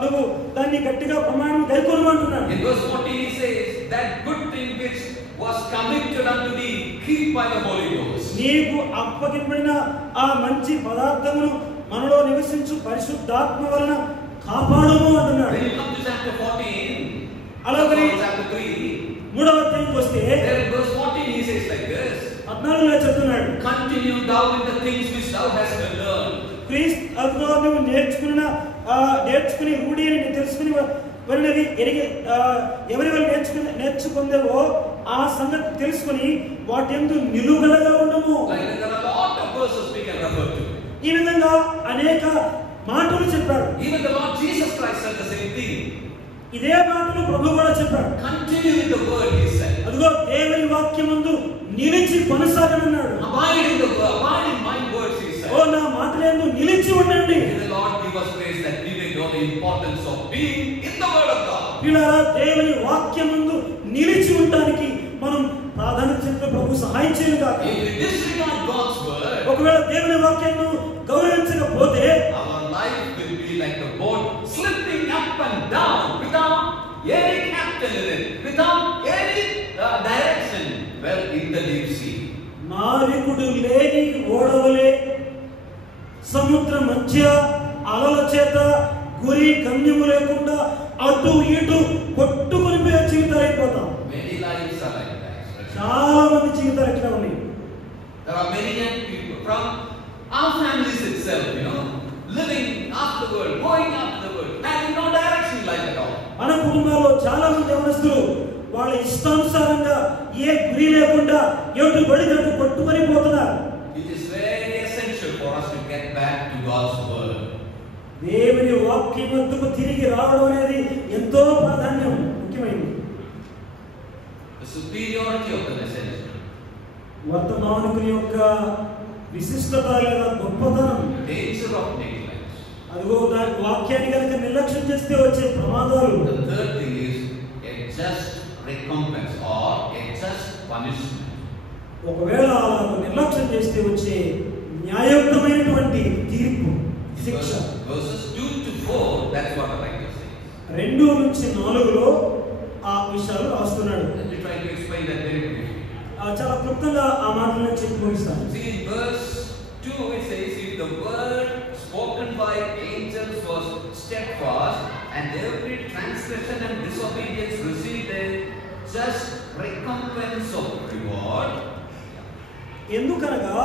నువ్వు దాన్ని గట్టిగా ప్రమాణం గైకొనమంటున్నాడు. In verse 14 he says, that good thing which was committed unto thee, keep by the Holy Ghost. నీకు అప్పగింపబడిన ఆ మంచి పదార్థమును మనలో నివసించు పరిశుద్ధాత్మ వలన కాపాడము అంటున్నాడు. When you come to chapter 14, అలాగే chapter 3, 3వ అధ్యాయంకి వస్తే there in verse 14 he says like this, 14లో చెప్తున్నాడు, continue thou in the things which thou hast learned. క్రీస్తులో నువ్వు నేర్చుకుని రూఢి అని తెలుసుకుని వెళ్ళినది ఎరిగి ఎవరి వల్ల నేర్చుకుందేవో ఆ సంగతి తెలుసుకుని వాటి యందు నిలువగలగా ఉండము. Like there are a lot of verses we can refer to. ఈ విధంగా అనేక మాటలు చెప్పాడు. Even the Lord Jesus Christ said the same thing. ఇదే మాటలు ప్రభువు కూడా చెప్పాడు. Continue in the word, he said. అదిగో దేవుని వాక్యమందు నిలిచి కొనసాగమన్నాడు. Abide in the word, abide in my words, he said. ఓ నా మాటలందు నిలిచి ఉండండి. May the Lord give us grace that we may know the importance of being in the word of God. పిల్లరా, దేవుని వాక్యమందు నిలిచి ఉండడానికి మనం ప్రాధాన్యత ఇచ్చే ప్రభు సహాయం చేయగాక. If we disregard God's word, ఒకవేళ దేవుని వాక్యాన్ని గౌరవించకపోతే our life will be like a boat slipping up and down without any captain in it, without any direction, well in the deep sea. నావికుడు లేని ఓడవలే సముద్ర మధ్య అలల చేత గురి గమ్యము లేకుండా అటు ఇటు కొట్టుకుని పోయే జీవితాలు అయిపోతాం. Many lives are like that. చాలా మంది జీవితాలు ఎట్లా ఉన్నాయి. There are many young people from our families itself, living after the word, going after the word, having no direction like at all. మన కుటుంబాల్లో చాలా మంది యవనస్తులు వాళ్ళ ఇష్టానుసారంగా ఏ గురి లేకుండా ఎటు పడితే అటు కొట్టుకొని పోతున్నారు. It is very essential for us to get back to God's word. దేవుని వాక్యం వద్దకు తిరిగి రావడం అనేది ఎంతో ప్రాధాన్యం, ముఖ్యమైనది. The superiority of the message. వర్తమానికుని యొక్క విశిష్టత లేదా గొప్పతనం, Danger of neglect. అదిగో దాని వాక్యాన్ని కనుక నిర్లక్ష్యం చేస్తే వచ్చే ప్రమాదాలు. The third thing is a just recompense or a just punishment. ఒకవేళ అలా నిర్లక్ష్యం చేస్తే వచ్చే న్యాయయుక్తమైనటువంటి తీర్పు, శిక్ష. Verses 2 to 4, that's what the writer says. 2 నుంచి 4లో ఆ విషయాలు రాస్తున్నాడు. Let me try to explain that very briefly. చాలా క్లుప్తంగా ఆ మాటలను చెప్పి ముగిస్తాను. See, in verse 2 it says, if the word spoken by angels was steadfast, and every transgression and disobedience received a just recompense of reward. ఎందుకనగా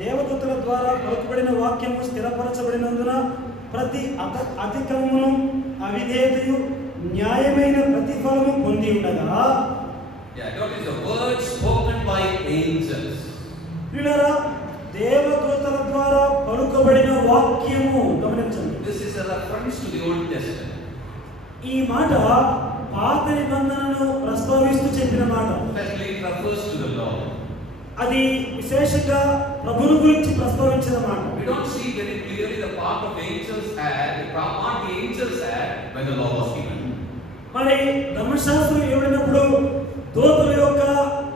దేవదూతల ద్వారా పలుకబడిన వాక్యము స్థిరపరచబడినందున ప్రతి అతిక్రమమును అవిధేయతయు న్యాయమైన ప్రతిఫలము పొంది ఉండగా. Notice the word spoken by angels. పిల్లరా, దేవదూతల ద్వారా పలుకబడిన వాక్యము గమనించండి. This is a reference to the Old Testament. ఈ మాట పాత నిబంధనను ప్రస్తావిస్తూ చెప్పిన మాట. Especially it refers to the law. అది విశేషంగా ప్రభువుని గురించి ప్రస్తావించిన మాట. We don't see very clearly the part of angels had, the part the angels had when the law was given. మరి ధర్మశాస్త్రం ఇవ్వబడినప్పుడు దూతల యొక్క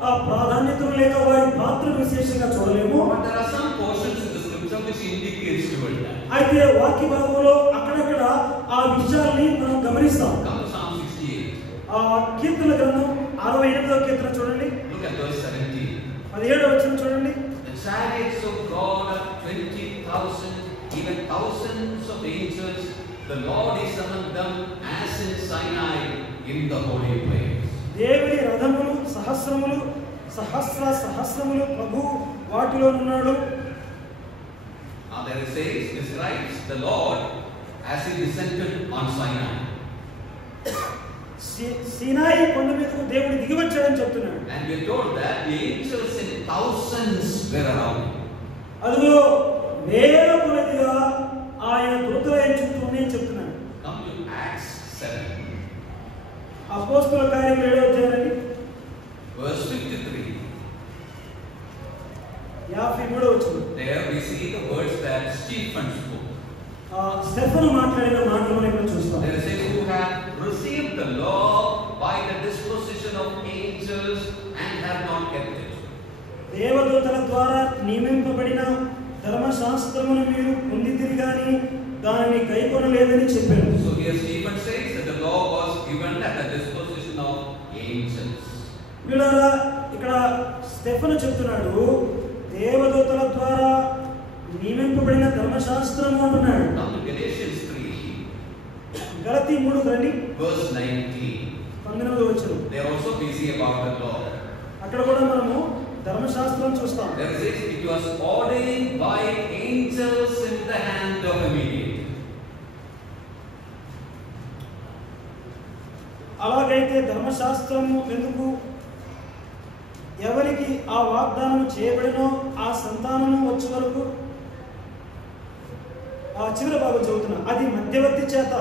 ఆ ప్రాధాన్యతను లేక వారి పాత్రను విశేషంగా చూడలేము. But there are some portions in the scripture which indicates toward that. అయితే వాక్య భాగంలో అక్కడక్కడ ఆ విషయాల్ని మనం గమనిస్తాం. Come to Psalm 68. ఆ కీర్తన గ్రంథం 68వ కీర్తన చూడండి. Look at verse 17. 17వ వచనం చూడండి. The chariots of God are 20,000, even thousands of angels. The Lord is among them as in Sinai in the holy place. దేవుని రథములు సహస్రములు ప్రభు వాటిలో ఉన్నాడు. Now there it says, describes the Lord as he descended on Sinai. సీనాయి కొండ మీదకు దేవుడు దిగి వచ్చాడని చెప్తున్నాడు. And we are told that the angels in thousands were around him. అదిగో వేల కొలదిగా ఆయన దూతలు ఆయన చుట్టూ ఉన్నాయని చెప్తున్నాడు. Come to Acts 7. అపోస్తలుల కార్యములు 7వ అధ్యాయం Verse 53. 53వ వచనం. There we see the words that Stephen spoke. Stephen మాట్లాడిన మాటలు మనం ఇక్కడ చూస్తాం. There it says, who have received the law by the disposition of angels and have not kept it. దేవదూతల ద్వారా నియమింపబడిన ధర్మశాస్త్రమును మీరు పొందితిరి గాని దానిని కైకొనలేదని చెప్పారు. So here Stephen says that the law was given at the disposition of angels. వీళ్ళారా Stephen చెప్తున్నాడు, దేవదూతల ద్వారా నియమింపబడిన ధర్మశాస్త్రము అంటున్నాడు. Come to Galatians 3, గలతీ 3 రండి, verse 19. 19వ వచనం. They are also busy about the law. అక్కడ కూడా మనము ధర్మశాస్త్రం చూస్తాం. There is it was ordained by angels in the hand of a mediator. అలాగైతే ధర్మశాస్త్రము ఎందుకు, ఎవరికి ఆ వాగ్దానం చేయబడినో ఆ సంతానము వచ్చే వరకు, ఆ చివరి భాగం చదువుతున్నా, అది మధ్యవర్తి చేత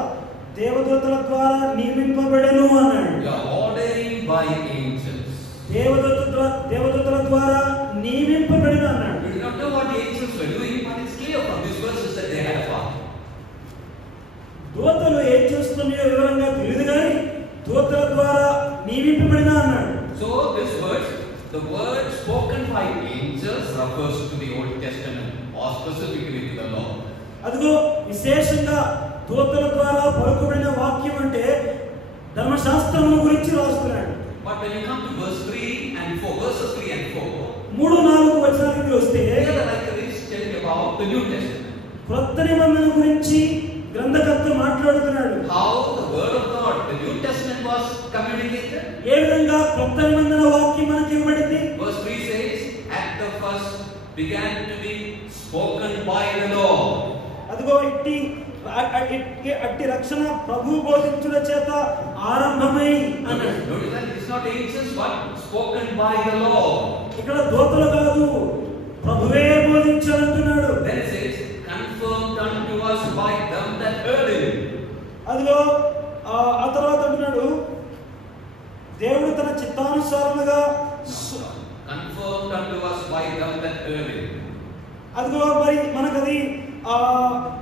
దేవదూతల ద్వారా నియమింపబడెను అన్నాడు. Ordained by angels. దేవదూతల ద్వారా నియమింపబడిన అన్నాడు. We do not know what the angels were doing, but it's clear from these verses that they had a father. దూతలు ఏం చేస్తున్నాయో వివరంగా తెలియదు కానీ దూతల ద్వారా నియమింపబడిన అన్నాడు. So this verse, the word spoken by angels refers to the Old Testament or specifically to the law. అదిగో విశేషంగా దూతల ద్వారా పలుకబడిన వాక్యం అంటే ధర్మశాస్త్రము గురించి రాస్తున్నాడు. But when you come to verse 3 and 4, verses 3 and 4, 3-4 వచనాలకు వస్తే here the writer is telling about the New Testament. క్రొత్త నిబంధన గురించి గ్రంథకర్త మాట్లాడుతున్నాడు. How the word of God, the New Testament was communicated. ఏ విధంగా క్రొత్త నిబంధన వాక్యం మనకి ఇవ్వబడింది. Verse 3 says, at the first began to be spoken by the Lord. అదిగో అట్టి రక్షణ ప్రభు బోధించుట చేత ఆరంభమై అన్నాడు. Notice that it is not angels but spoken by the Lord. ఇక్కడ దూతలు కాదు, ప్రభువే బోధించాలంటున్నాడు. Then it says, confirmed unto us by them that heard him. అదిగో ఆ తర్వాత అంటున్నాడు, దేవుడు తన చిత్తానుసారముగా Confirmed unto us by them that heard him. అదిగో మరి మనకది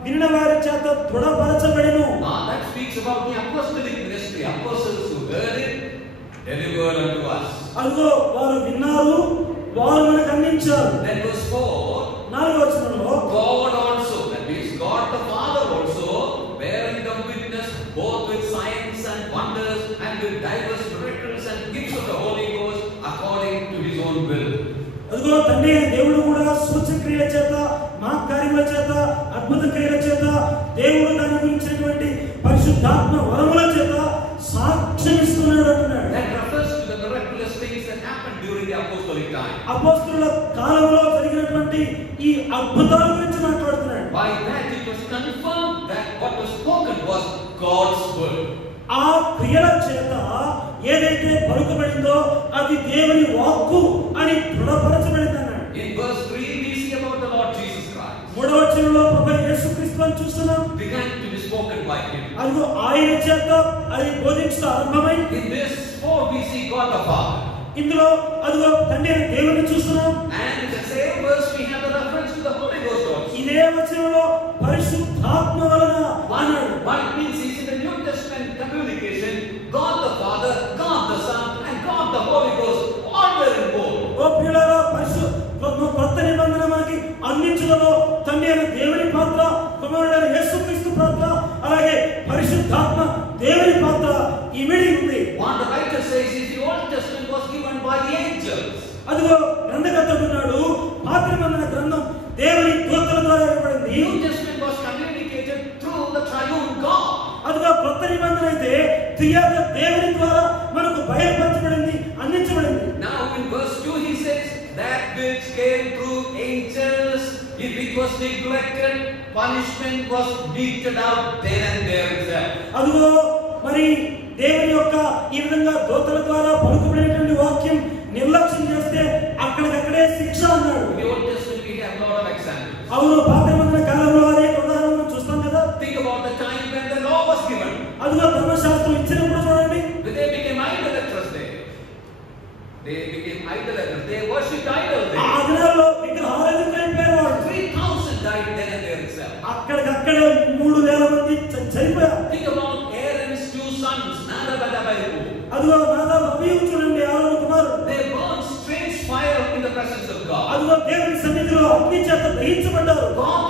వినిన వారి చేత దృఢపరచబడెను. That speaks about the apostolic ministry. Apostles who heard it, delivered unto us. అదిగో వారు విన్నారు, వారు మనకు అందించారు. Then verse 4, 4వ వచనంలో God also, that means God the Father also, bearing them witness both with signs and wonders and with diverse miracles and gifts of the Holy Ghost according to his own will. అదిగో తండ్రి దేవుడు కూడా సూచక్రియల చేత, మహత్కార్యముల చేత, అద్భుత క్రియల చేత, దేవుడు దాని గురించినటువంటి పరిశుద్ధాత్మ వరముల చేత సాక్ష్యం ఇస్తున్నాడు అంటున్నాడు. That refers to the miraculous things that happened during the apostolic time. అపోస్తలుల కాలంలో జరిగినటువంటి ఈ అద్భుతాల గురించి మాట్లాడుతున్నాడు. By that it was confirmed that what was spoken was God's word. ఆ క్రియల చేత ఏదైతే పలుకబడిందో అది దేవుని వాక్కు అని దృఢపరచబడింది అన్నాడు. In verse 3 we see about the Lord Jesus Christ. 3వ వచనంలో ప్రభువైన యేసుక్రీస్తుని చూస్తున్నాం. Began to be spoken by him. అదిగో ఆయన చేత అది బోధించడం ఆరంభమై. In this 4 we see God the Father. ఇందులో అదిగో తండ్రి అయిన దేవుని చూస్తున్నాం. And in the same verse we have the reference to the Holy Ghost also. ఇదే వచనంలో పరిశుద్ధాత్మ వలన అన్నాడు. What it means is in the New Testament communication, God the Father, God the Son, and God the Holy Ghost all were involved. ఓ ప్రియులారా, కొత్త నిబంధన మనకి అందించడంలో తండ్రి అయిన దేవుని పాత్ర, కుమారుడైన యేసుక్రీస్తు పాత్ర, అలాగే పరిశుద్ధాత్మ దేవుని పాత్ర ఇమిడి ఉంది. What the writer says is the Old Testament was given by the angels. అదిగో గ్రంథకర్త అంటున్నాడు, పాత నిబంధన గ్రంథం దేవుని దూతల ద్వారా ఇవ్వబడింది. New Testament was communicated through the triune God. అదిగో కొత్త నిబంధన అయితే త్రియేక దేవుని ద్వారా మనకు బయలుపరచబడింది, అందించబడింది. Now in verse 2 he says that which came through angels, if it was neglected, punishment was meted out then and there itself. అదిగో మరి దేవుని యొక్క ఈ విధంగా దూతల ద్వారా పలుకబడినటువంటి వాక్యం నిర్లక్ష్యం చేస్తే అక్కడికక్కడే శిక్ష అన్నాడు. In the Old Testament we have a lot of examples. అవును, పాత నిబంధన కాలంలో అనేక ఉదాహరణలు చూస్తాం కదా. Think about the time when the law was given. అదిగో ధర్మశాస్త్రం ఇచ్చినప్పుడు చూడండి, When they became idolaters there. They became idolaters. They worshipped idols ఆ there. దినాల్లో విగ్రహారాధనకు అయిపోయారు వాళ్ళు. 3,000 died then and there itself. అక్కడికక్కడే 3,000 మంది చనిపోయారు. Think about Aaron's 2 sons, Nadab and Abihu. అదిగో నాదాబు అబీహు చూడండి, ఆరోను కుమారుడు. They burned strange fire in the presence of God. అదిగో దేవుని సన్నిధిలో అగ్ని చేత దహించబడ్డారు. God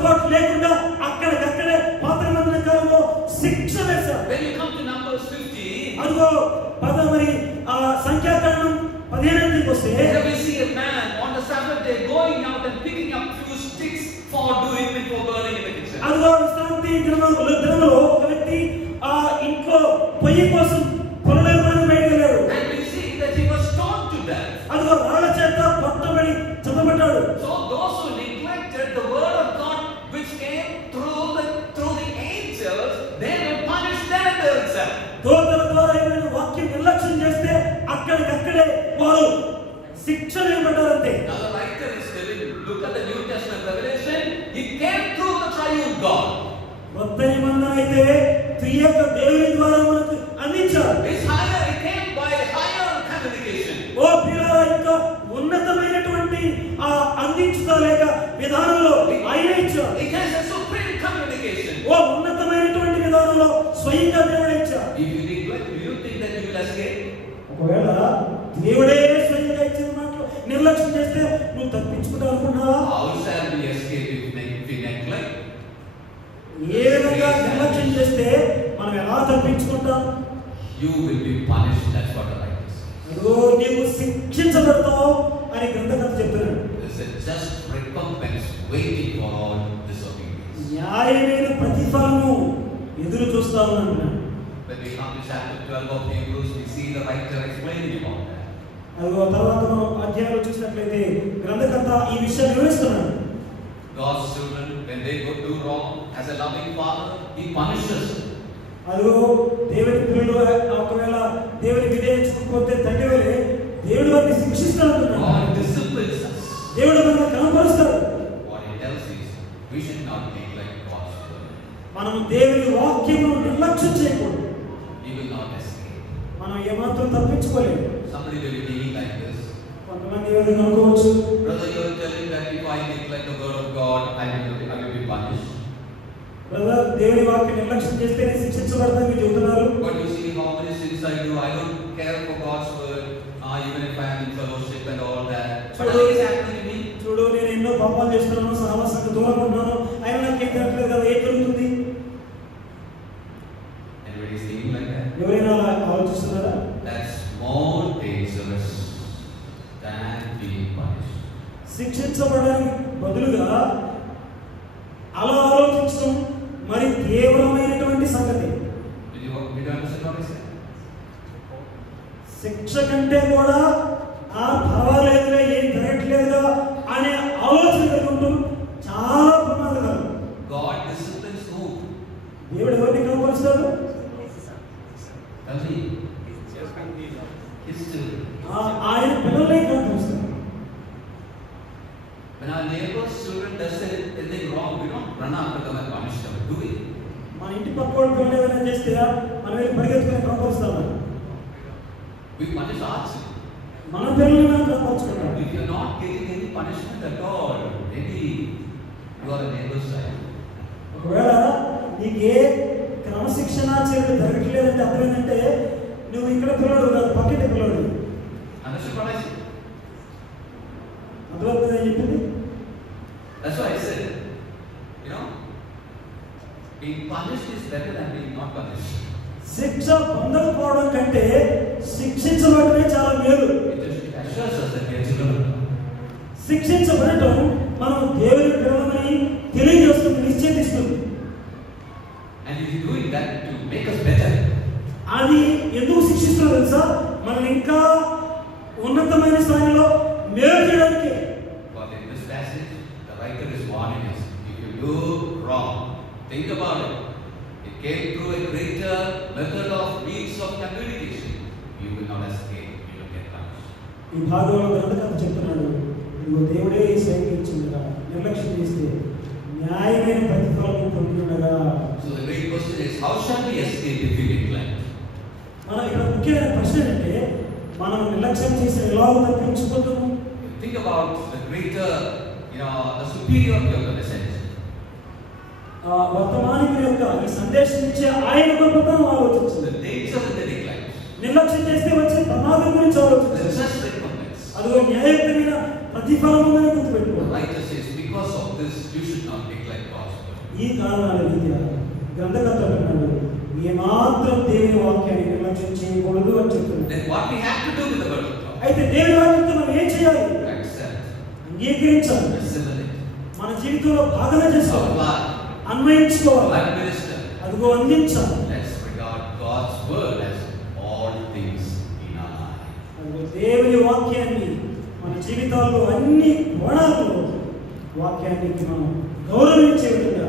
సర్దుబాటు లేకుండా అక్కడికక్కడే పాత నిబంధన కాలంలో శిక్ష వేశారు. When you come to Numbers 50, అదిగో మరి సంఖ్యాకాండం 15కి వస్తే here we see a man on the Sabbath day going out and picking up few sticks for doing before burning in the kitchen. అదిగో విశ్రాంతి దినంలో ఒక వ్యక్తి ఇంట్లో పొయ్యి కోసం పొలలేమని బయటకు వెళ్ళాడు. And we see that he was stoned to death. అదిగో రాళ్ళ చేత కొట్టబడి చంపబడ్డాడు. So those who neglected the word of God which came through the angels, they were punished there themselves. దూతల ద్వారా ఏమైనా వాక్యం నిర్లక్ష్యం చేస్తే అక్కడికక్కడే వారు శిక్ష వేయబడ్డారంతే. Now the writer is telling, look at the New Testament Revelation, it came through the triune God. కొత్త నిబంధన అయితే త్రియేక దేవుని ద్వారా మనకు అందించారు. It's higher, it came by higher communication. ఓ ప్రియులారా, ఇంకా ఉన్నతమైనటువంటి అందించుతా లేక విధానంలో ఆయన ఇచ్చారు. It has a supreme communication. ఓ ఉన్నతమైనటువంటి విధానంలో స్వయంగా దేవుడే ఇచ్చారు. If you neglect, do you think that you will escape? ఒకవేళ దేవుడే స్వయంగా ఇచ్చిన మాటలు నిర్లక్ష్యం చేస్తే నువ్వు తప్పించుకుంటావు అనుకున్నావా? How shall we escape if we neglect? ఏ విధంగా నిర్లక్ష్యం చేస్తే మనం ఎలా తప్పించుకుంటాం? You will be punished. That's what the writer says. అదో నీవు శిక్షించబడతావు అని గ్రంథకర్త చెప్తున్నాడు. There's a just recompense waiting for all disobedience. న్యాయమైన ప్రతిఫలము ఎదురు చూస్తావు అంటున్నాడు. When we come to chapter 12 of Hebrews, we see the writer explaining about that. అదో తర్వాత మనం అధ్యాయంలో చూసినట్లయితే గ్రంథకర్త ఈ విషయాన్ని వివరిస్తున్నాడు. God's children, when they go do wrong, as a loving father, he punishes. అదో దేవుని పిల్లలు ఒకవేళ దేవుని విధేయించకపోతే తండ్రి వలె దేవుడు వారిని శిక్షిస్తాడు అంటున్నాడు. God disciplines us. దేవుడు మనల్ని కనపరుస్తాడు. What he tells is, we should not neglect God's word. మనం దేవుని వాక్యమును నిర్లక్ష్యం చేయకూడదు. We will not escape. మనం ఏమాత్రం తప్పించుకోలేము. Somebody will be thinking like this. కొంతమంది ఏ విధంగా అనుకోవచ్చు, Brother, you are telling that if I neglect the word of God, I will be punished. Brother, దేవుని వాక్యం నిర్లక్ష్యం చేస్తే శిక్షించబడతానని మీరు చెబుతున్నారు. But you see how many sins I do. I don't care for God's word, even if I am in fellowship and all that. But nothing is happening to me. చూడు, నేను ఎన్నో పాపాలు చేస్తున్నాను, సహవాసానికి దూరంగా ఉన్నాను, అయినా నాకు ఏం జరగలేదు కదా, ఏం జరుగుతుంది? Anybody is thinking like that? ఎవరైనా అలా ఆలోచిస్తున్నారా? That's more dangerous than being punished. శిక్షించబడడానికి బదులుగా అలా ఆలోచించడం మరి తీవ్రమైనటువంటి సంగతి. Did you understand what I said? శిక్ష కంటే కూడా పర్వాలేదుగా ఏం జరగట్లేదుగా అనే ఆలోచన కలుగుంటాం చాలా ప్రమాదకరం. God disciplines who? దేవుడు ఎవరిని కనపరుస్తాడు? His children. ఆయన పిల్లల్ని కనపరుస్తాడు. When our neighbor's children does anything wrong, we don't run after them and punish them, do we? మన ఇంటి పక్కవాడు పిల్లలు ఏమైనా చేస్తే మనం వెళ్ళి పరిగెత్తుకుని కనపరుస్తాము. We punish our children. మన పిల్లల్ని మనం కనపరుచుకుంటాం. If you're not getting any punishment at all, maybe you are a neighbor's child. ఒకవేళ నీకు ఏ క్రమశిక్షణ చేయడం జరగట్లేదంటే అర్థం ఏంటంటే నువ్వు ఇక్కడ పిల్లడు కాదు, పక్కటి పిల్లడు. Understood what I said? అర్థమవుతుంది అని చెప్పింది. That's why I said, being punished is better than being not punished. శిక్ష పొందకపోవడం కంటే శిక్షించబడమే చాలా మేలు. It assures us that we are children of God. శిక్షించబడటం మనం దేవుని పిల్లలని తెలియజేస్తుంది, నిశ్చయిస్తుంది. And it is doing that to make us better. అది ఎందుకు శిక్షిస్తుందో తెలుసా? మనం ఇంకా ఉన్నతమైన స్థాయిలో మేలు చేయడానికి. But in this passage, the writer is warning us. If you do wrong, think about it. It came through a greater method of means of communication. You will not escape. You will get punished. ఈ భాగంలో గ్రంథకర్త చెప్తున్నాడు, ఇదిగో దేవుడే స్వయంగా ఇచ్చిండగా నిర్లక్ష్యం చేస్తే న్యాయమైన ప్రతిఫలం పొందుతుండగా. So the great question is, how shall we escape if we neglect? మనం ఇక్కడ ముఖ్యమైన ప్రశ్న ఏంటంటే మనం నిర్లక్ష్యం చేసి ఎలా తప్పించుకుంటాము? Think about the greater, the superiority of the message. వర్తమానికుడి యొక్క ఈ సందేశం ఇచ్చే ఆయన గొప్పతనం ఆలోచించండి. The danger in the neglect. నిర్లక్ష్యం చేస్తే వచ్చే ప్రమాదం గురించి ఆలోచించండి. The just recompense. అదిగో న్యాయయుక్తమైన ప్రతిఫలం ఉందని గుర్తుపెట్టుకోండి. The writer says, because because of this, you should not neglect God's word. ఈ కారణాల రీత్యా గ్రంథకర్త అన్నాడు ఏమాత్రం దేవుని వాక్యాన్ని నిర్లక్ష్యం చేయకూడదు అని చెప్తున్నాడు. Then what we have to do with the word of God? అయితే దేవుని వాక్యంతో మనం ఏం చేయాలి? Accept, అంగీకరించాలి, assimilate, మన జీవితంలో భాగంగా చేసుకోవాలి, apply, అన్వయించుకోవాలి, administer. అదిగో అందించాలి. Let's regard God's word as all things in our life. అదిగో దేవుని వాక్యాన్ని మన జీవితాల్లో అన్ని కోణాల్లో వాక్యానికి మనం గౌరవించే విధంగా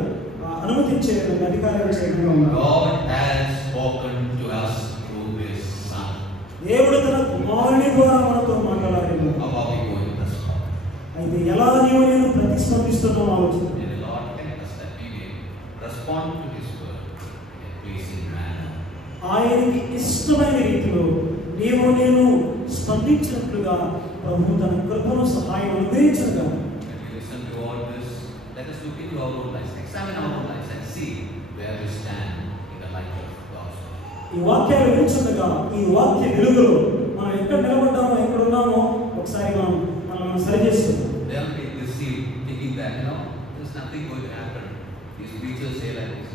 అనుమతించే విధంగా అధికారించే విధంగా God has spoken to us through His Son. దేవుడు తన కుమారుని ద్వారా మనతో మాట్లాడాడు. How are we going to respond? అయితే ఎలా నీవు నేను ప్రతిస్పందిస్తున్నాం ఆలోచన. May the Lord help us that we may respond to His word in a pleasing manner. ఆయనకి ఇష్టమైన రీతిలో నీవు నేను స్పందించినట్లుగా ప్రభు తన కృపను సహాయం అనుగ్రహించగా When we listen to all this, let us look into our own lives, examine our own lives and see where we stand in the light of God's word. ఈ వాక్యాలు వింటుండగా ఈ వాక్య వెలుగులో మనం ఎక్కడ నిలబడ్డామో ఎక్కడ ఉన్నామో ఒకసారి మనం సరి చేసుకుందాం. Don't be deceived thinking that, there's nothing going to happen. These preachers say like this.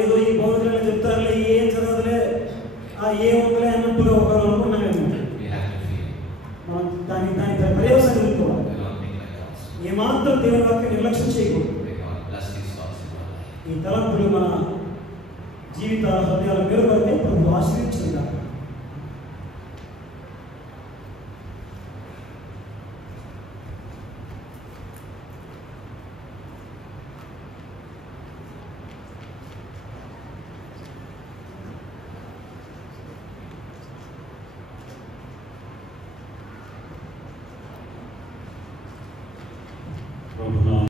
ఏదో ఈ బోధకులు చెప్తారులే ఏం జరగదులే ఏముందిలే అన్నట్టుగా ఒకరు అనుకున్నామేమో. We have to feel. మనం దాని పర్యవసానం ఎదుర్కోవాలి. We don't think like us. ఏమాత్రం దేవుని వాక్యం నిర్లక్ష్యం చేయకూడదు. May God bless these thoughts in our life. ఈ తలంపులు మన జీవితాల హృదయాల మేలు కొరకే ప్రభు ఆశ్రయించింది.